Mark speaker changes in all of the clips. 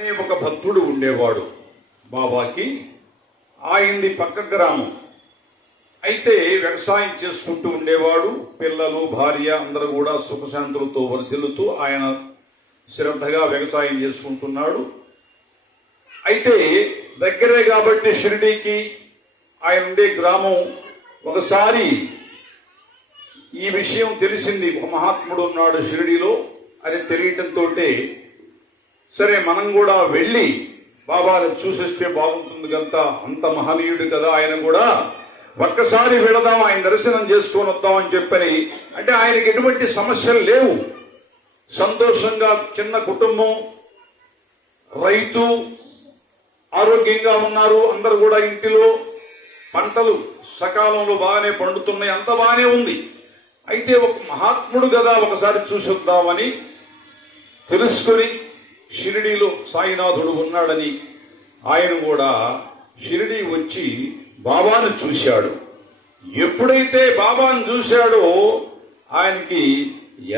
Speaker 1: అనే ఒక భక్తుడు ఉండేవాడు బాబాకి. ఆయనది పక్క గ్రామం. అయితే వ్యవసాయం చేసుకుంటూ ఉండేవాడు పిల్లలు భార్య అందరూ కూడా సుఖశాంతులతో వర్ధిల్లుతూ ఆయన శ్రద్ధగా వ్యవసాయం చేసుకుంటున్నాడు. అయితే దగ్గరే కాబట్టి షిరిడీకి ఆయన ఉండే గ్రామం ఒకసారి ఈ విషయం తెలిసింది. ఒక మహాత్ముడు ఉన్నాడు షిరిడీలో. అని తెలియటంతో సరే మనం కూడా వెళ్ళి బాబాను చూసిస్తే బాగుంటుంది కదా అంత మహనీయుడు కదా ఆయన కూడా. ఒక్కసారి వెళదాం ఆయన దర్శనం చేసుకొని వద్దాం అని చెప్పని. అంటే ఆయనకి ఎటువంటి సమస్యలు లేవు. సంతోషంగా చిన్న కుటుంబం రైతు ఆరోగ్యంగా ఉన్నారు అందరు కూడా ఇంటిలో. పంటలు సకాలంలో బాగానే పండుతున్నాయి అంత బాగానే ఉంది. అయితే ఒక మహాత్ముడు కదా ఒకసారి చూసొద్దామని తెలుసుకొని షిరిడీలో సాయినాథుడు ఉన్నాడని ఆయన కూడా షిరిడి వచ్చి బాబాను చూశాడు. ఎప్పుడైతే బాబాను చూశాడో ఆయనకి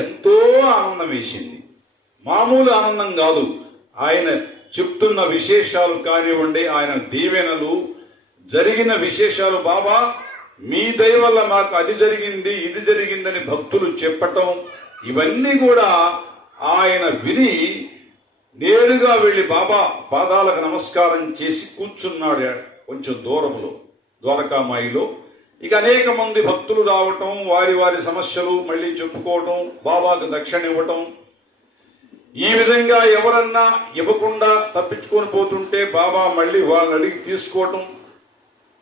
Speaker 1: ఎంతో ఆనందం వేసింది. మామూలు ఆనందం కాదు. ఆయన చెప్తున్న విశేషాలు కానివ్వండి ఆయన దీవెనలు జరిగిన విశేషాలు బాబా మీ దయ వల్ల మాకు అది జరిగింది ఇది జరిగిందని భక్తులు చెప్పటం ఇవన్నీ కూడా ఆయన విని నేరుగా వెళ్ళి బాబా పాదాలకు నమస్కారం చేసి కూర్చున్నాడు కొంచెం దూరంలో ద్వారకామాయిలో. ఇక అనేక మంది భక్తులు రావటం వారి వారి సమస్యలు మళ్ళీ చెప్పుకోవటం బాబాకు దక్షిణ ఇవ్వటం. ఈ విధంగా ఎవరన్నా ఇవ్వకుండా తప్పించుకొని పోతుంటే బాబా మళ్ళీ వాళ్ళని అడిగి తీసుకోవటం.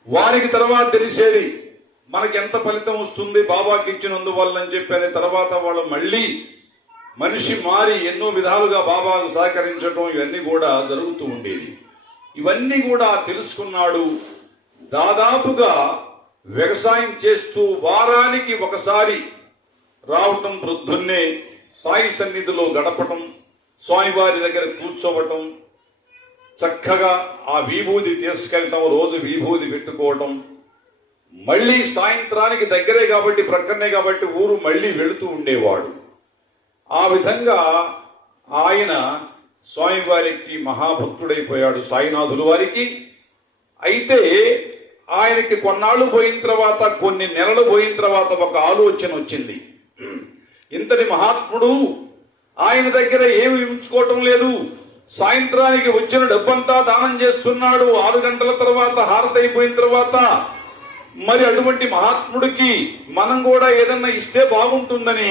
Speaker 1: వారికి తర్వాత తెలిసేది మనకి ఎంత ఫలితం వస్తుంది బాబాకి ఇచ్చినందువల్ల అని చెప్పని తర్వాత వాళ్ళు మళ్ళీ మనిషి మారి ఎన్నో విధాలుగా బాబాకు సహకరించడం ఇవన్నీ కూడా జరుగుతూ ఉండేది. ఇవన్నీ కూడా తెలుసుకున్నాడు. దాదాపుగా వ్యవసాయం చేస్తూ వారానికి ఒకసారి రావటం వృద్ధున్నే సాయి సన్నిధిలో గడపటం స్వామివారి దగ్గర కూర్చోవటం చక్కగా ఆ విభూది తీసుకెళ్ళటం రోజు విభూది పెట్టుకోవటం. మళ్ళీ సాయంత్రానికి దగ్గరే కాబట్టి ప్రక్కనే కాబట్టి ఊరు మళ్ళీ వెళుతూ ఉండేవాడు. ఆ విధంగా ఆయన స్వామివారికి మహాభక్తుడైపోయాడు సాయినాథుల వారికి. అయితే ఆయనకి కొన్నాళ్ళు పోయిన తర్వాత కొన్ని నెలలు పోయిన తర్వాత ఒక ఆలోచన వచ్చింది. ఇంతటి మహాత్ముడు ఆయన దగ్గర ఏమి ఉంచుకోవటం లేదు. సాయంత్రానికి వచ్చిన డబ్బంతా దానం చేస్తున్నాడు. ఆరు గంటల తర్వాత హారతి అయిపోయిన తర్వాత మరి అటువంటి మహాత్ముడికి మనం కూడా ఏదన్నా ఇస్తే బాగుంటుందని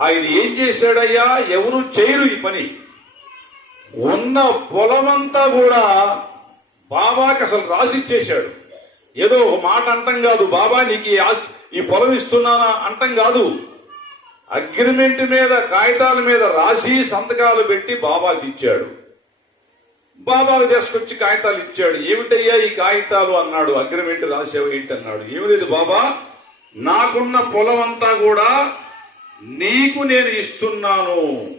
Speaker 1: ఆయన ఏం చేశాడయ్యా? ఎవరు చేయరు ఈ పని. ఉన్న పొలమంతా కూడా బాబాకి అసలు రాసిచ్చేశాడు. ఏదో ఒక మాట అంటం కాదు బాబా నీకు ఈ ఈ పొలం ఇస్తున్నానా? అంటం కాదు. అగ్రిమెంట్ మీద కాగితాల మీద రాసి సంతకాలు పెట్టి బాబాకి ఇచ్చాడు. బాబాకు తీసుకొచ్చి కాగితాలు ఇచ్చాడు. ఏమిటయ్యా ఈ కాగితాలు? అన్నాడు. అగ్రిమెంట్ రాసేవి ఏంటి? అన్నాడు. ఏమి లేదు బాబా నాకున్న పొలం అంతా కూడా నీకు నేను ఇస్తున్నాను.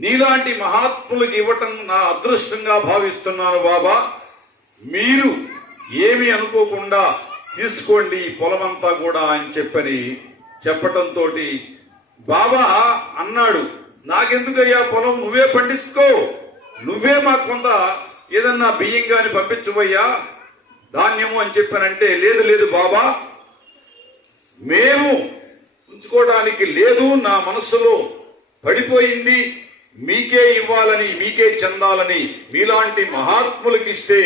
Speaker 1: నీలాంటి మహాత్ములకు ఇవ్వటం నా అదృష్టంగా భావిస్తున్నాను బాబా. మీరు ఏమి అనుకోకుండా తీసుకోండి ఈ పొలమంతా కూడా అని చెప్పని చెప్పటంతో బాబా అన్నాడు. నాకెందుకయ్యా పొలం? నువ్వే పండించుకో. నువ్వే మాకు కొంత ఏదన్నా బియ్యం కాని పంపించబోయ్యా ధాన్యము అని చెప్పానంటే లేదు లేదు బాబా. మేము ఉంచుకోవడానికి లేదు నా మనస్సులో పడిపోయింది మీకే ఇవ్వాలని మీకే చెందాలని మీలాంటి మహాత్ములకి ఇస్తే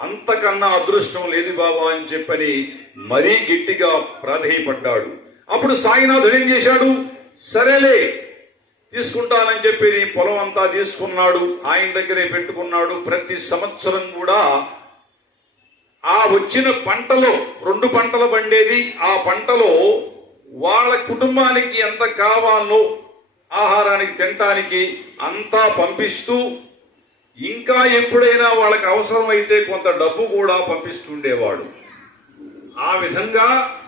Speaker 1: అంతకన్నా అదృష్టం లేదు బాబా అని చెప్పని మరీ గట్టిగా ప్రాధేయపడ్డాడు. అప్పుడు సాయినాథుడు ఏం చేశాడు? సరేలే తీసుకుంటానని చెప్పి నీ పొలం అంతా తీసుకున్నాడు ఆయన దగ్గరే పెట్టుకున్నాడు. ప్రతి సంవత్సరం కూడా ఆ వచ్చిన పంటలో రెండు పంటలు పండేది ఆ పంటలో వాళ్ళ కుటుంబానికి ఎంత కావాలో ఆహారానికి తినటానికి అంతా పంపిస్తూ ఇంకా ఎప్పుడైనా వాళ్ళకి అవసరమైతే కొంత డబ్బు కూడా పంపిస్తుండేవాడు. ఆ విధంగా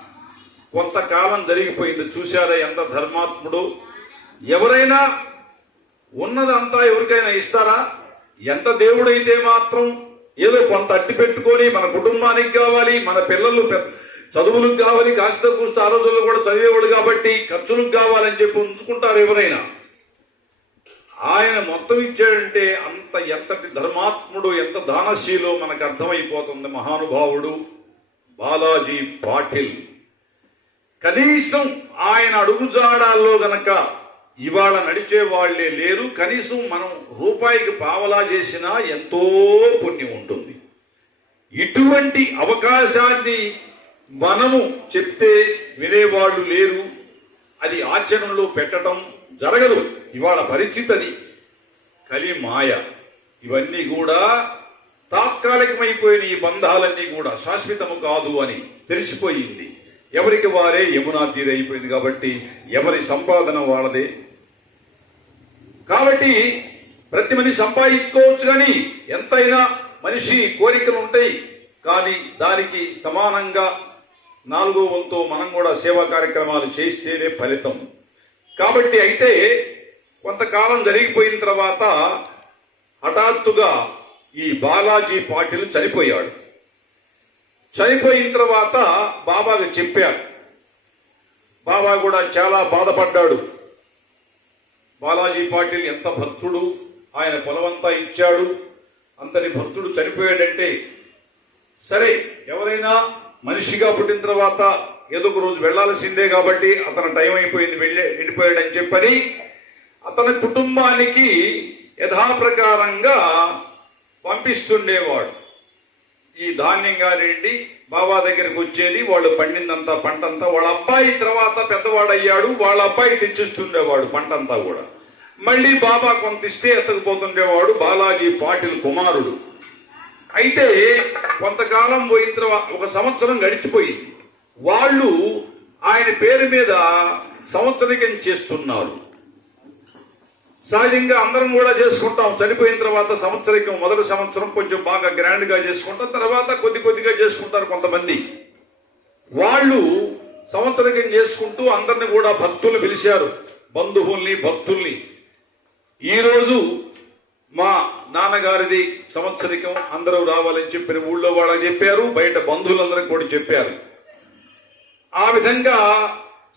Speaker 1: కొంతకాలం జరిగిపోయింది. చూశారా ఎంత ధర్మాత్ముడు? ఎవరైనా ఉన్నదంతా ఎవరికైనా ఇస్తారా? ఎంత దేవుడైతే మాత్రం ఏదో కొంత అట్టి పెట్టుకొని మన కుటుంబానికి కావాలి మన పిల్లలు పెద్ద చదువులకు కావాలి కాస్త కూస్త ఆ రోజుల్లో కూడా చదివేవాడు కాబట్టి ఖర్చులకు కావాలని చెప్పి ఉంచుకుంటారు ఎవరైనా. ఆయన మొత్తం ఇచ్చాడంటే అంత ఎంతటి ధర్మాత్ముడు ఎంత దానశీలో మనకు అర్థమైపోతుంది మహానుభావుడు బాలాజీ పాటిల్. కనీసం ఆయన అడుగుజాడాల్లో గనక ఇవాళ నడిచే వాళ్ళే లేరు కనీసం మనం రూపాయికి పావలా చేసినా ఎంతో పుణ్యం ఉంటుంది. ఇటువంటి అవకాశాన్ని మనము చెప్తే వినేవాళ్ళు లేరు. అది ఆచరణలో పెట్టడం జరగదు. ఇవాళ పరిస్థితి అది కలి మాయ. ఇవన్నీ కూడా తాత్కాలికమైపోయిన ఈ బంధాలన్నీ కూడా శాశ్వతము కాదు అని తెలిసిపోయింది. ఎవరికి వారే యమునా తీరైపోయింది కాబట్టి ఎవరి సంపాదన వాళ్ళదే. కాబట్టి ప్రతి మనిషి సంపాదించుకోవచ్చు కానీ ఎంతైనా మనిషి కోరికలు ఉంటాయి. కానీ దానికి సమానంగా నాలుగో వంతు మనం కూడా సేవా కార్యక్రమాలు చేస్తేనే ఫలితం. కాబట్టి అయితే కొంతకాలం జరిగిపోయిన తర్వాత హఠాత్తుగా ఈ బాలాజీ పాటిల్ చనిపోయాడు. చనిపోయిన తర్వాత బాబాకు చెప్పారు. బాబా కూడా చాలా బాధపడ్డాడు. బాలాజీ పాటిల్ ఎంత భక్తుడు ఆయన పొలమంతా ఇచ్చాడు. అంతటి భక్తుడు చనిపోయాడంటే సరే ఎవరైనా మనిషిగా పుట్టిన తర్వాత ఏదో ఒక రోజు వెళ్ళాల్సిందే కాబట్టి అతను టైం అయిపోయింది వెళ్ళే వెళ్ళిపోయాడని చెప్పని అతని కుటుంబానికి యథాప్రకారంగా పంపిస్తుండేవాడు. ఈ ధాన్యం కానివ్వండి బాబా దగ్గరికి వచ్చేది వాళ్ళు పండిందంతా పంటంతా వాళ్ళ అబ్బాయి తర్వాత పెద్దవాడయ్యాడు వాళ్ళ అబ్బాయి తెచ్చిస్తుండేవాడు పంటంతా కూడా. మళ్ళీ బాబా కొంత ఇస్తే ఎత్తకపోతుండేవాడు బాలాజీ పాటిల్ కుమారుడు. అయితే కొంతకాలం పోయిన తర్వాత ఒక సంవత్సరం గడిచిపోయింది. వాళ్ళు ఆయన పేరు మీద సంవత్సరికం చేస్తున్నారు. సహజంగా అందరం కూడా చేసుకుంటాం. చనిపోయిన తర్వాత సంవత్సరికం మొదటి సంవత్సరం కొంచెం బాగా గ్రాండ్గా చేసుకుంటాం. తర్వాత కొద్ది కొద్దిగా చేసుకుంటారు కొంతమంది. వాళ్ళు సంవత్సరికం చేసుకుంటూ అందరిని కూడా భక్తులు పిలిచారు. బంధువుల్ని భక్తుల్ని. ఈరోజు మా నాన్నగారిది సంవత్సరికం అందరూ రావాలని చెప్పిన ఊళ్ళో వాళ్ళకి చెప్పారు బయట బంధువులందరూ కూడా చెప్పారు. ఆ విధంగా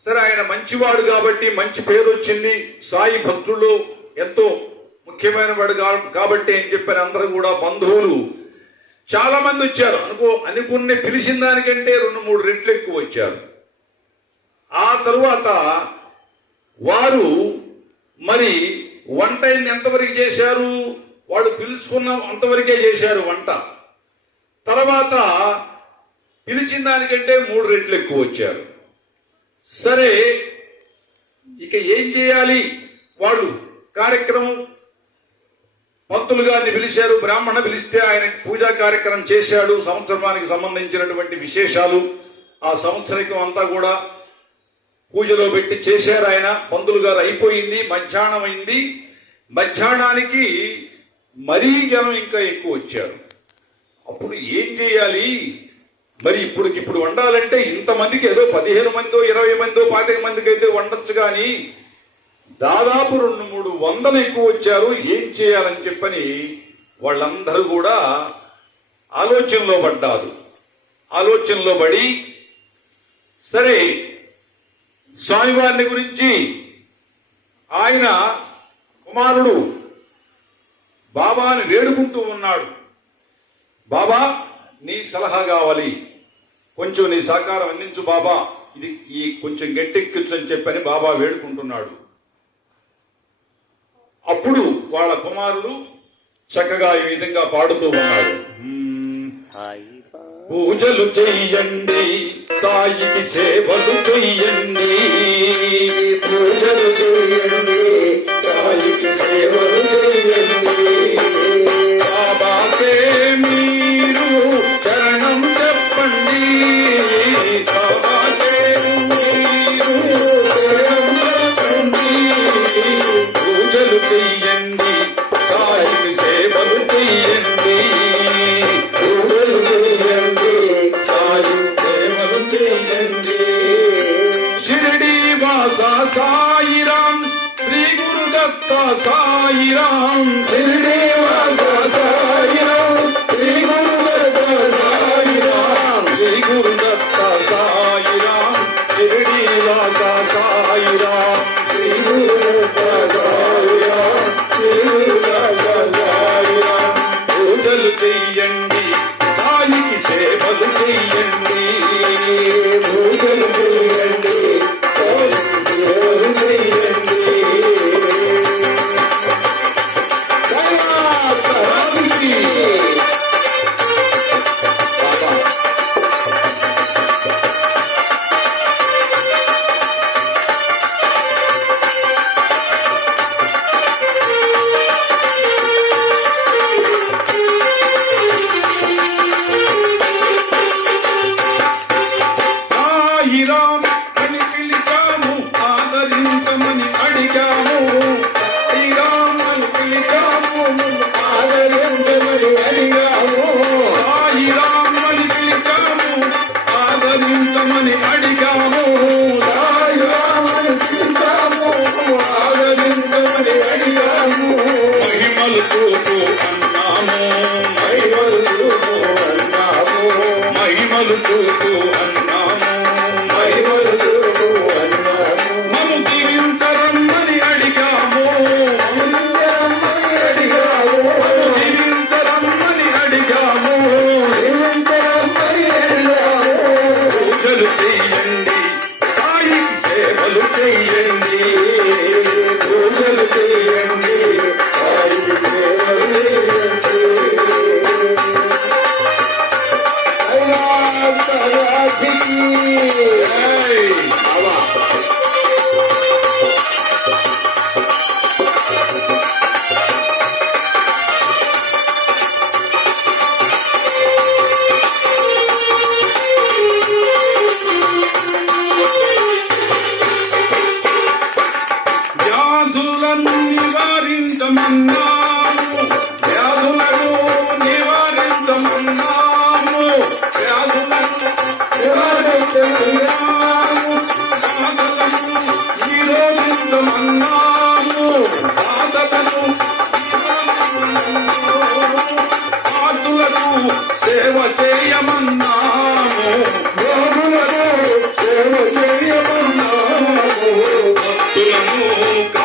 Speaker 1: సరే ఆయన మంచివాడు కాబట్టి మంచి పేరు వచ్చింది. సాయి భక్తుల్లో ఎంతో ముఖ్యమైన వాడు కాబట్టి అని చెప్పిన అందరూ కూడా బంధువులు చాలా మంది వచ్చారు. అనుకో అనుకున్న పిలిచిన దానికంటే రెండు మూడు రెట్లు ఎక్కువ వచ్చారు. ఆ తరువాత వారు మరి వంట ఎంతవరకు చేశారు? వాడు పిలుచుకున్న అంతవరకే చేశారు వంట. తర్వాత పిలిచిన దానికంటే మూడు రెట్లు ఎక్కువ వచ్చారు. సరే ఇక ఏం చేయాలి? వాళ్ళు కార్యక్రమం పంతులు గారిని పిలిచారు బ్రాహ్మణ పిలిస్తే ఆయన పూజా కార్యక్రమం చేశాడు సంవత్సరానికి సంబంధించినటువంటి విశేషాలు. ఆ సంవత్సరికం అంతా కూడా పూజలో పెట్టి చేశారు ఆయన. పంతులు గారు అయిపోయింది మధ్యాహ్నం అయింది. మధ్యాహ్నానికి మరీ జనం ఇంకా ఎక్కువ వచ్చారు. అప్పుడు ఏం చేయాలి? మరి ఇప్పుడు ఇప్పుడు వండాలంటే ఇంతమందికి ఏదో పదిహేను మందో ఇరవై మందో పాతిక మందికి అయితే వండొచ్చు కానీ దాదాపు రెండు మూడు వందలు ఎక్కువ వచ్చారు. ఏం చేయాలని చెప్పని వాళ్ళందరూ కూడా ఆలోచనలో పడ్డారు. ఆలోచనలో పడి సరే స్వామివారిని గురించి ఆయన కుమారుడు బాబాని వేడుకుంటూ ఉన్నాడు. బాబా నీ సలహా కావాలి. కొంచెం నీ సహకారం అందించు బాబా. ఇది ఈ కొంచెం గట్టెక్కించు అని చెప్పని బాబా వేడుకుంటున్నాడు. అప్పుడు వాళ్ళ కుమారుడు చక్కగా ఈ విధంగా పాడుతూ ఉన్నాడు. పూజలు చెయ్యండి. తాయికి సేవలు చెయ్యండి. పూజలు చెయ్యండి తాయికి సేవలు
Speaker 2: Hey!
Speaker 1: భక్తులను